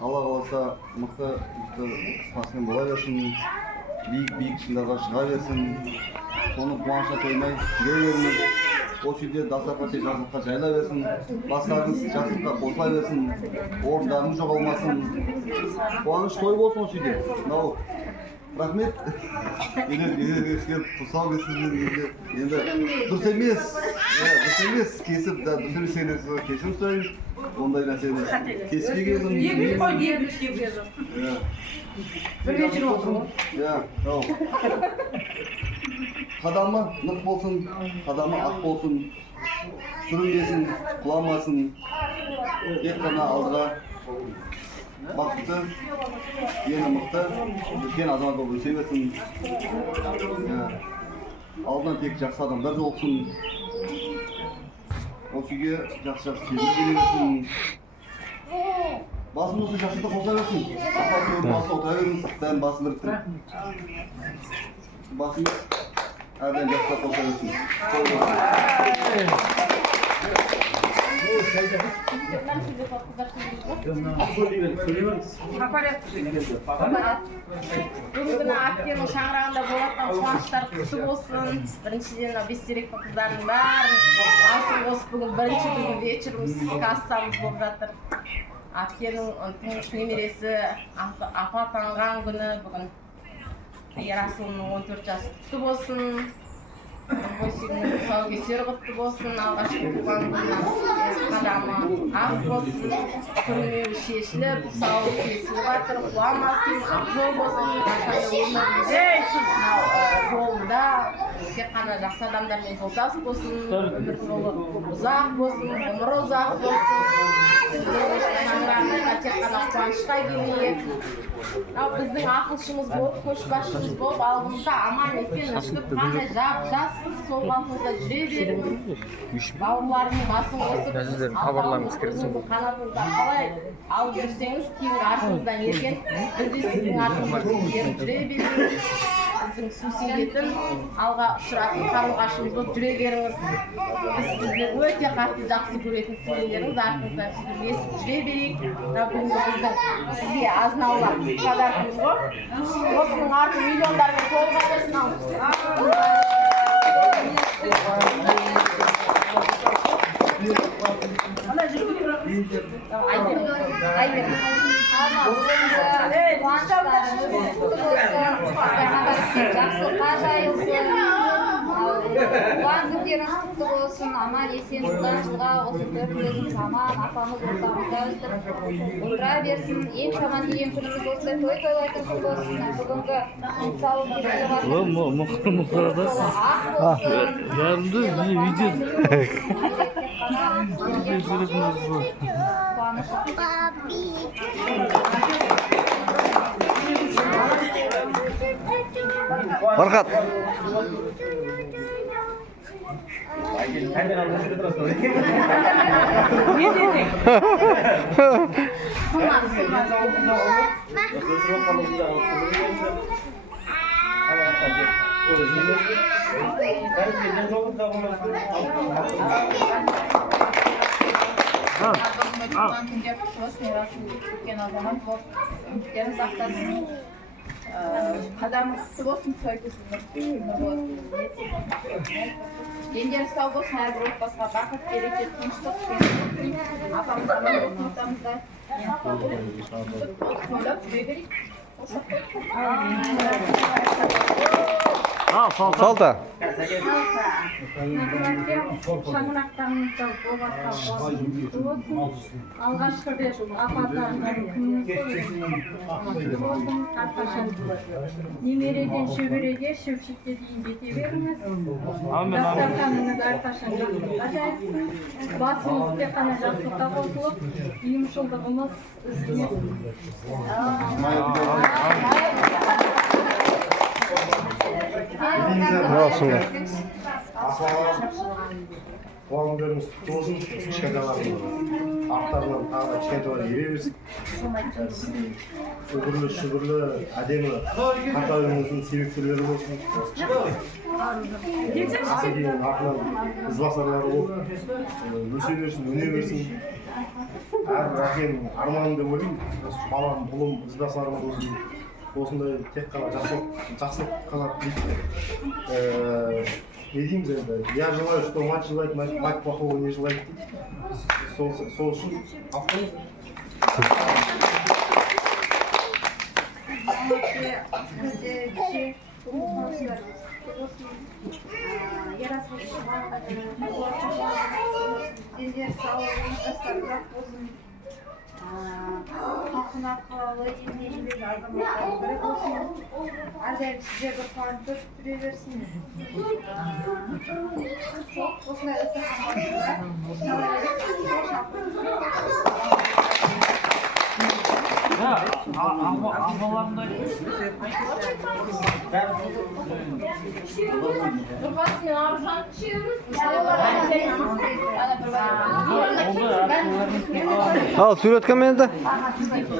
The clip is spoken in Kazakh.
Алла қаласа мықты спортсмен бола берсін, биік шыңдарға шыға берсін. Соны қуанышына тоймай жүре беріңіз. Осы үйде дастархан тек жақсылыққа жайыла берсін, бастарыңыз жақсылыққа қосыла берсін, орындарыңыз жоғалмасын. Қуаныш той болсын осы үйде. Рахмет. Келіп тұсау кесілген енді дұрыс емес, кесіп, дұрыс емес сендерді кешірім сұрайын. Ондай нәрсені кеспегенмін. Егіз қой, егіз бір вечер болсын. Қадамы нық болсын, қадамы ақ болсын, сүрінбесін, құламасын, тек қана алдыға бақытты, ені мықты, үлкен азамат болып өсе берсін. Алдынан тек жақсы адамдар жолықсын. Осы үйге жақсы келіп келе берсін. Басымызды жақсыда қоса берсін. Басында отыра беріңіз, бәрін басын біріктіріп. Басымыз әрден жақсыда қоса берсін. Бүгінгі әпкенің шаңырағында болатын қуаныштар құтты болсын. Біріншіден бестеректің қыздардың бәрін басын қосып бүгін бірінші біздің вечеріміз, кассамыз болып жатыр. Әпкенің тұңғыш немересі апа атанған күні бүгін Ерасылының 14 жасы құтты болсын. Бойсының тұсаукесері құтты болсын. Алғашқы туған күннен қадамы ақ болсын. Күрмеуі шешіліп, тұсауы кесіліп жатыр, құламасын, ақ жол болсын. Өмірінде жолында тек қана жақсы адамдармен жолдас болсын. Өмір жолы ұзақ болсын, ғұмыры ұзақ болсын. Біздің осы шаңырағымызға тек қана қуанышқа келейік. Біздің ақылшымыз болып, көшбасшымыз болып, алдымызда аман есен ішіп қандай жап-жассыз сол алдымызда жүре беріңіз. Бауырларының басын қосып, өзіңіздің қанатыңызда қалай алып жүрсеңіз, кейін артыңыздан ерген, біз де сіздің артыңыздан еріп жүре беріңіз. Біздің сусиетін алға ұшыратын қарлығашымыз болып жүре беріңіз. Біз сізді өте қатты жақсы көретін сіздеріңіз артыңыздан сөйтіп есіп жүре берейік. Бүгінгі біздің сізге азын-аулақ подаркымыз ғой. Осының арты миллиондармен толыға берсін. Жақсылыққа жайылсын, туған күндеріңіз құтты болсын, аман есен жылдан жылға осы төртіміздің аман апамыз ортамызда өстіп отыра берсін. Ең жаман деген күніміз осылай той тойлайтын күн болсын. Бүгінгі тұсауы кесіліп Бархат. Қадамы құтты болсын, дендері сау болсын, әрбір отбасыға бақыт, береке, тыныштық, апамыз аман болсын, ортамызда ойлап жүре берейік. Салта. Шаңырақтарыңызда болғатқа құтты болсын. Алғашқы рет апатарыңыздың күніңіз болсын. Әрқашан немереден шөбереге, шөпшекке дейін жете беріңіз. Дастарханыңыз әрқашан жақсылыққа жайылсын. Басыңыз тек қана жақсылыққа қосылып, ұйымшылдығымыз үзілмесін. Туған күндеріңіз құтты болсын. Кішкентайлардың аттарынан тағы да кішкентайлар ере берсін. Шүбірлі, әдемі қартайуыңыздың себепкерлері болсын. Артынан ізбасарлары болып өсе берсін, өне берсін. әрбір әкенің арманы деп ойлаймын. Осы балам, ұлым, іздасарым өзім осындай тек қана жақсылық қана тілейді. Не дейміз енді, я желаю, что мать желает, мать плохого не желает дейді. Сол үшін алып халқына қалалы еңбек азаматтар бірі болсын. Әрдайым сіздерді қуантып жүре берсін. Осындай Нұрбасымен аружан ішеміз. Al suratga mende.